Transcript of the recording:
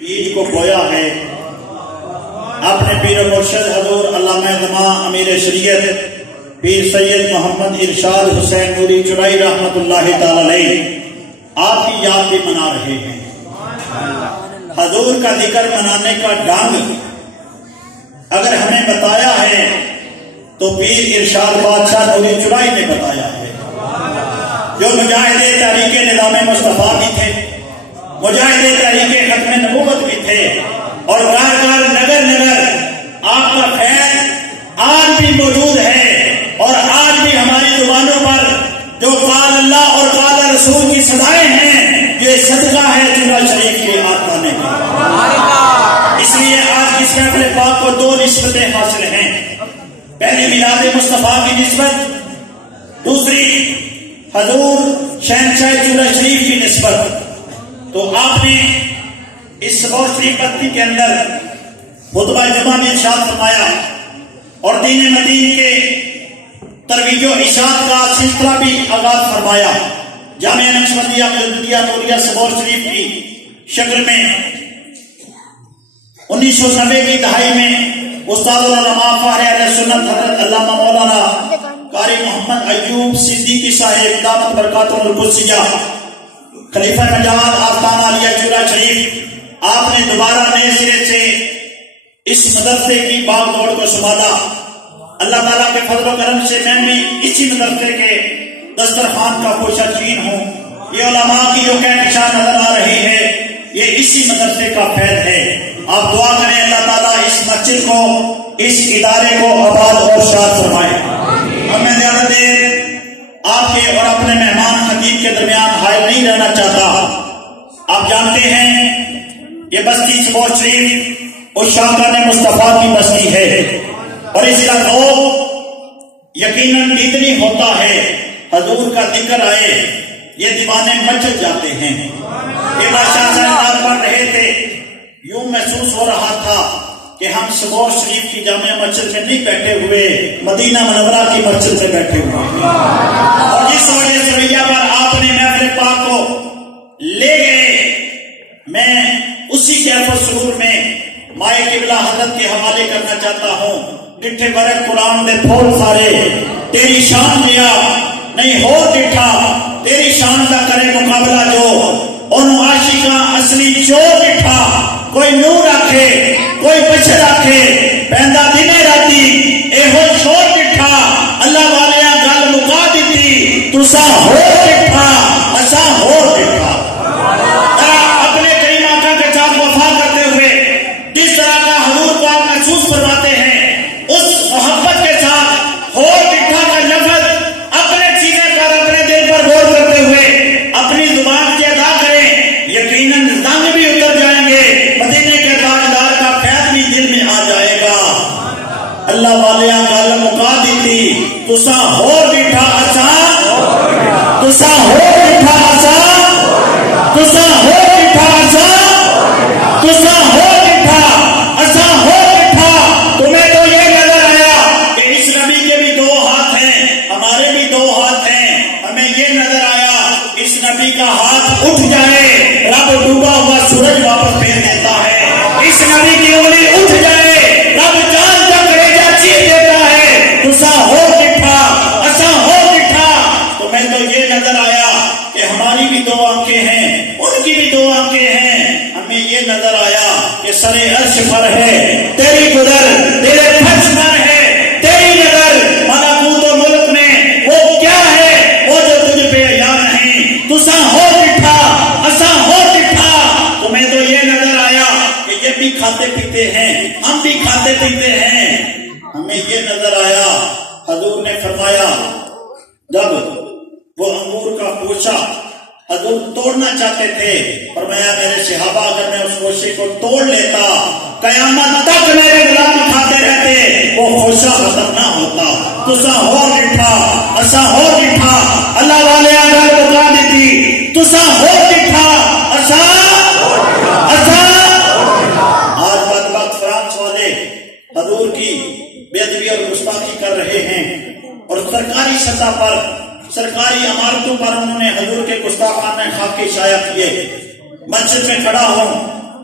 عید کو بویا ہے اپنے پیر و مرشد حضور علامہ زماں امیر شریعت پیر سید محمد ارشاد حسین نوری چرائی رحمت اللہ تعالی علیہ آپ کی یاد بھی منا رہے ہیں۔ حضور کا ذکر منانے کا ڈھنگ اگر ہمیں بتایا ہے تو پیر ارشاد بادشاہ نوری چرائی نے بتایا ہے، جو مجاہد تحریک نظام مصطفیٰ بھی تھے، مجاہد تحریک ختم نبوت بھی تھے، اور گھر گھر نگر نگر آپ کا خیر آج بھی موجود ہے، اور آج بھی ہماری زبانوں پر جو قال اللہ اور قال رسول کی صدائیں ہیں، یہ صدقہ ہے چورا شریف کے آقا نے۔ اس لیے آج اس محفل پاک کو دو نسبتیں حاصل ہیں، پہلی میلاد مصطفیٰ کی نسبت، دوسری حضور شہنشاہ چورا شریف کی نسبت۔ تو آپ نے اس سبو شریف بستی کے اندر خطبہ جمعہ میں ارشاد فرمایا اور دین مدین کے ترویج و ارشاد کا سلسلہ بھی آغاز فرمایا۔ جامعہ نقشبندیہ مجددیہ نوریہ سبو شریف کی شکل میں 1990 کی دہائی میں استاد العلماء فاہر اہل سنت حضرت علامہ مولانا قاری محمد ایوب صدیقی صاحب دامت برکاتہ القدسیہ خلیفہ نجات آستانہ علیہ چورا شریف، آپ نے دوبارہ نئے سرے سے اس مدرسے کی باغ دوڑ کو سنبھالا۔ اللہ تعالیٰ کے فضل و کرم سے میں بھی اسی مدرسے کے دسترخوان کا کوشہ چین ہوں۔ یہ علماء کی جو کہکشاں نظر آ رہی ہے، یہ اسی مدرسے کا فیض ہے۔ آپ دعا کریں اللہ تعالیٰ اس مسجد کو، اس ادارے کو آباد اور شاد فرمائے۔ اور میں زیادہ دیر آپ کے اور اپنے مہمان خطیب کے درمیان حائل نہیں رہنا چاہتا۔ آپ جانتے ہیں یہ بستی سبو شریف اور شاہکان مصطفیٰ کی بستی ہے، اور اس کا ذوق یقیناً اتنی ہوتا ہے، حضور کا ذکر آئے یہ دیوانے مچل جاتے ہیں۔ یہ بادشاہ صاحب پڑھ رہے تھے، یوں محسوس ہو رہا تھا کہ ہم سبو شریف کی جامع مسجد میں نہیں بیٹھے ہوئے، مدینہ منورہ کی مسجد میں بیٹھے ہوئے، اور جس وجہ سے رویہ پر آپ نے محفل پاک کو لے گئے، میں اسی کیف و سرور میں مائے قبلہ حضرت کے حوالے کرنا چاہتا ہوں۔ ڈٹھے برک قرآن دے پھول سارے تیری شان دیا نہیں ہو ڈٹھا، تیری شان کا کرے مقابلہ جو ان عاشقاں اصلی چور ڈٹھا، کوئی نور رکھے کوئی بچے رکھے پہندا دنے راتی ایہو شور ڈٹھا، اللہ والیاں گل مکا دیتی تسا ہو ڈٹھا اسا ہو ڈٹھا۔ اپنے کریم آقا کے ساتھ وفا کرتے ہوئے جس طرح کا حضور کو آپ محسوس فرماتے ہیں، اس محبت کے ساتھ ہو ڈٹھا کا لفظ اپنے سینے پر اپنے دل پر غور کرتے ہوئے اپنی زبان سے ادا کریں، یقیناً زنگ بھی اتر جائیں گے، مدینے کے تاجدار کا فیض بھی دل میں آ جائے گا۔ اللہ والیاں گل مکا دیتی تسا ہو ڈٹھا اسا، تسا ہو ڈٹھا اسا، تسا ہو ڈٹھا اسا، تسا ہو ڈٹھا اسا ہو ڈٹھا۔ تمہیں تو یہ نظر آیا کہ اس نبی کے بھی دو ہاتھ ہیں، ہمارے بھی دو ہاتھ ہیں، ہمیں یہ نظر آیا اس نبی کا ہاتھ اٹھ جائے رب ڈوبا ہوا سورج واپس بھیج دیتا ہے، اس نبی کی انگلی اٹھ جائے رب جان کا کلیجہ چیر دیتا ہے۔ تسا ہو ڈٹھا اسا ہو ڈٹھا۔ تمہیں تو یہ نظر آیا کہ ہماری بھی دو آنکھیں ہیں، ان کی بھی دو آنکھیں ہیں، ہمیں یہ نظر آیا کہ سر عرش پر ہے تیری قدر، تیرے فرش پر ہے تیری نظر، ملکوت و ملک میں وہ کیا ہے وہ جو تجھ پہ یا نہیں۔ تسا ہو ڈٹھا اسا ہو ڈٹھا۔ تمہیں تو یہ نظر آیا کہ یہ بھی کھاتے پیتے ہیں، ہم بھی کھاتے پیتے ہیں، ہمیں یہ نظر آیا۔ حضور نے فرمایا جب وہ انگور کا گوشہ حضور توڑنا چاہتے تھے، فرمایا میرے صحابہ اگر میں اس گوشے کو توڑ لیتا قیامت تک میرے غلام کھاتے رہتے، وہ گوشہ ختم نہ ہوتا۔ تسا ہو ڈٹھا اسا ہو ڈٹھا، اللہ والے آگے بتا دیتی تسا ہو ڈٹھا اسا اسا۔ آج بدبخت فرانس والے حضور کی بے ادبی اور گستاخی کر رہے ہیں، اور سرکاری سطح پر سرکاری عمارتوں پر انہوں نے حضور کے گستاخانہ خاکے شائع کیے۔ مسجد میں کھڑا ہوں